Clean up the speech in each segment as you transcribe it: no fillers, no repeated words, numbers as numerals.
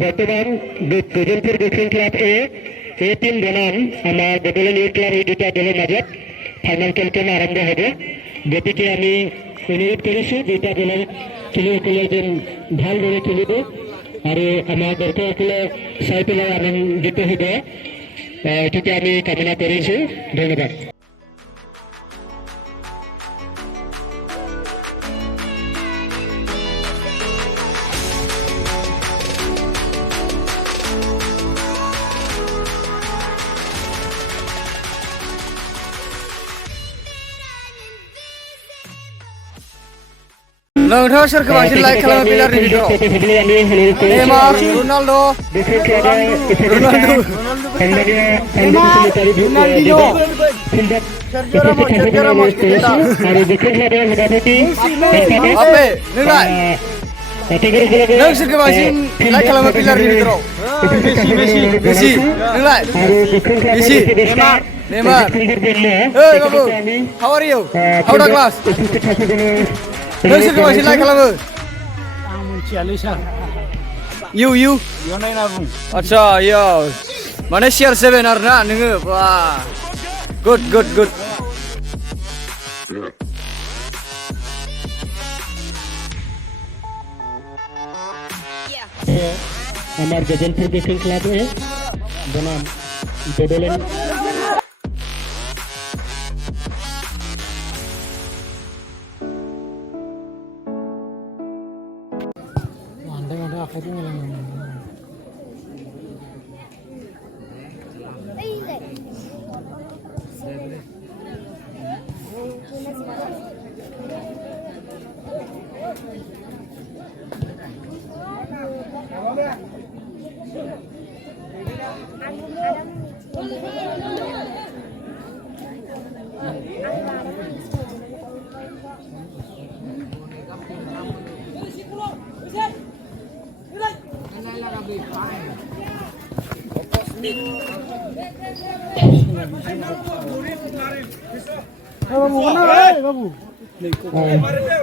বর্তমান গজলপুর boxing club এ team বনাম আমাৰ বডোলেণ্ড ইউথ ক্লাব এই দুটা দলৰ মাজত ফাইনেল খেলখন আৰম্ভ হ'ব। গতিকে আমি অনুৰোধ কৰিছোঁ দুটা দলৰ খেলুৱৈসকলে যেন ভালদৰে খেলিব আৰু আমাৰ দৰ্শকসকলে চাই পেলাই আনন্দিত হ'ব, এইটোকে আমি কামনা কৰিছোঁ। ধন্যবাদ। नोंथाङा सोरखौ बांसिन लाइक खालामो पिलारनि video? Neymar, Ronaldo', Sergio Ramos, Mbappe, नोंलाय? नों सोरखौ बांसिन लाइक खालामो पिलारनि भिडिअ? मेसि, नोंलाय? मेसि, नेमार, ओइ बाबु, how are you? How the class? नों सोरखौ बांसिन लाइक खालामो? आं मिथियालै सार इउ बेयाव नायना बुं। आच्छा इयो माने CR7 आरोना नोङो बा गुड আমার গজলপুর বক্সিং ক্লাবে বনাম বডোলেণ্ড आखाइजों गेलेनांगौ।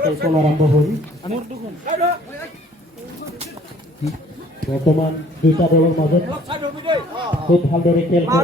খেলখন আৰম্ভ হ'ল। বৰ্তমান দুটা দলৰ মাজত খুব ভালদৰে খেলখন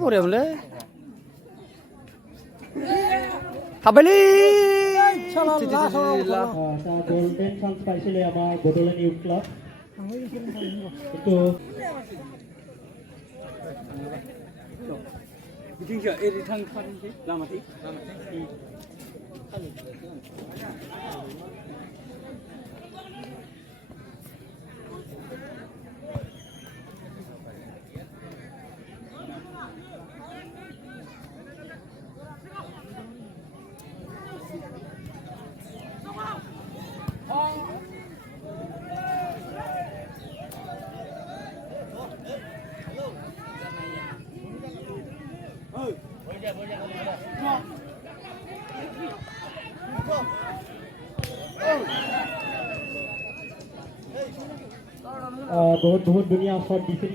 बरिया मोनलै हाबबायलै গোল্ডেন চান্স পাইছিলে আমাৰ বডোলেণ্ড ইউথ ক্লাব, কিন্তু बहुत दुनिया शॉट दिखे।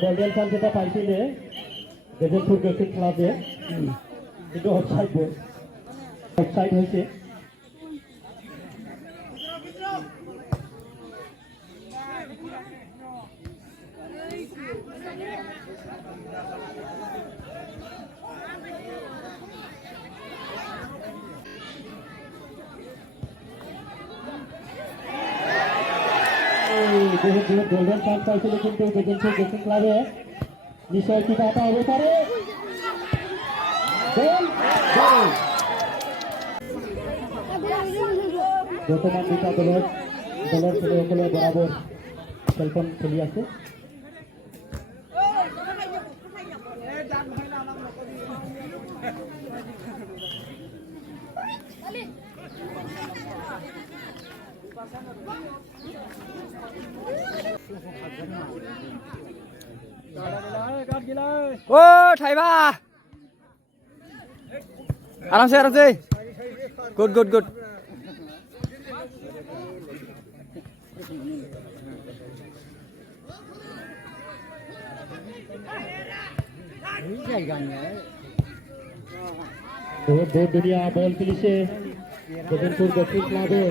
গোল্ডেন চান্স এটা পাইছিলে গজলপুর বক্সিং ক্লাবে, কিন্তু অফসাইড হয়েছে। গোল্ডেন চান্স পাইছিল, কিন্তু গজলপুর বক্সিং ক্লাবে নিশ্চয় কিবা এটা হব পারে। বর্তমান দুটা দলের খেলুৱৈসকলে বরাবর খেলখন খেলি আছে। ओ थाइबा आराम से गुड गुड गुड बहुत बहुत दुनिया बॉल खेलिছে গোবিন্দপুর গফুর ক্লাবে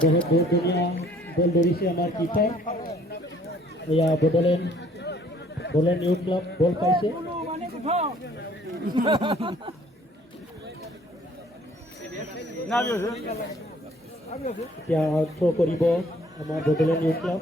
बहुत बहुत दुनिया बॉल धरिছে আমার কিপার এয়া বডলেণ্ড ইউথ ক্লাব বল পাইছে এতিয়া থ্ৰ কৰিব আমাৰ বডলেণ্ড ইউথ ক্লাব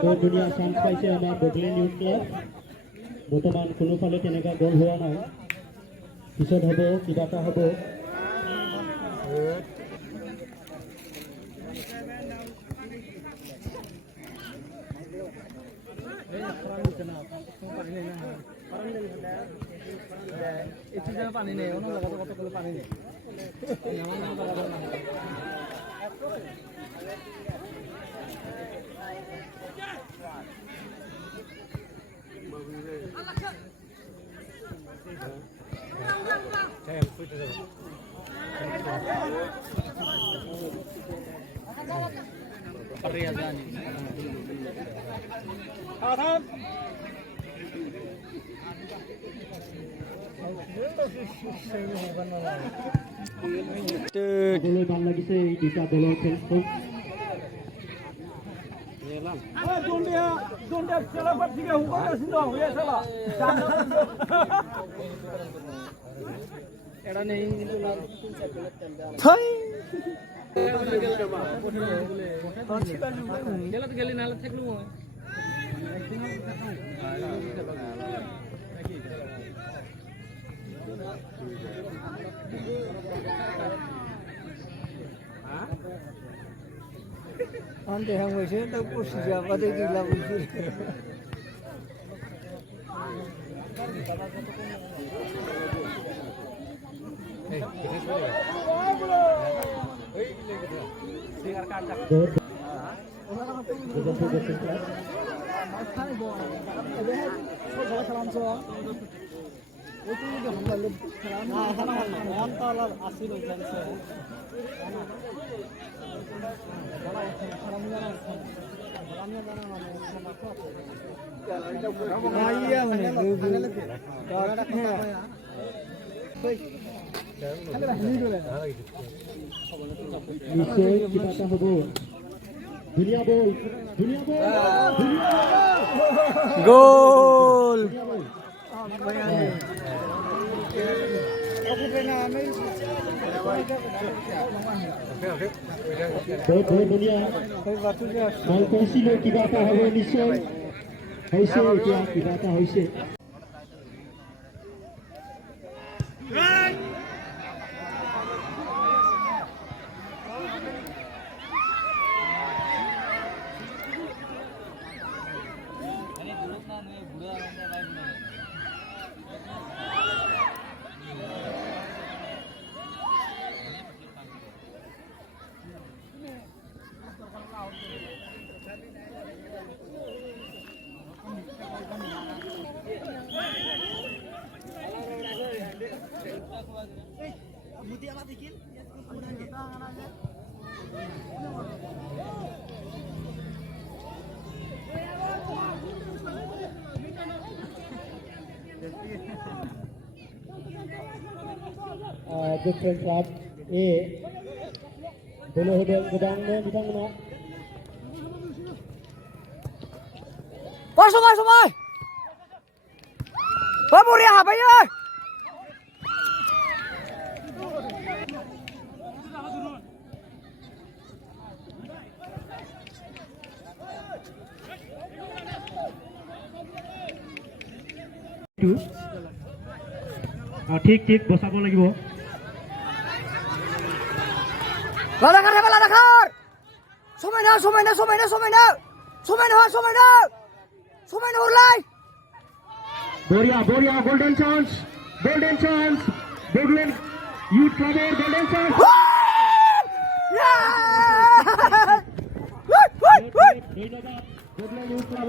बहुत दुनिया चान्स पाइছে আমাৰ বডলেণ্ড ইউথ ক্লাব বৰ্তমান কোনোফালে তেনেকুৱা গ'ল হোৱা নাই পিছত হ'ব কিবা এটা হ'ব পানি নেই অন্য জায়গাতে কতগুলো পানি নেই ভাল লাগিছে এই দুটা দলৰ খেলখন এটা নেই গেলে নালে থাকলো Ante yang masih tak pus siapa tu gila pun. Gol. ভাল কৰিছিলো কিবা এটা হ'ব নিশ্চয় হৈছে এতিয়া কিবা এটা হৈছে Different club A Bolo Hodel Gedangnya Bidangnya Ôi xuống ơi, xuống ơi. Ôi bùi hả bây ơi. ঠিক ঠিক বসাব লাগিব Ladakar hebat ladakar. Sumaina, sumaina, sumaina, sumaina. Sumaina, sumaina. Sumaina urlai. Boria golden chance Bogland Youth Club golden chance Yeah! Bogland Youth Club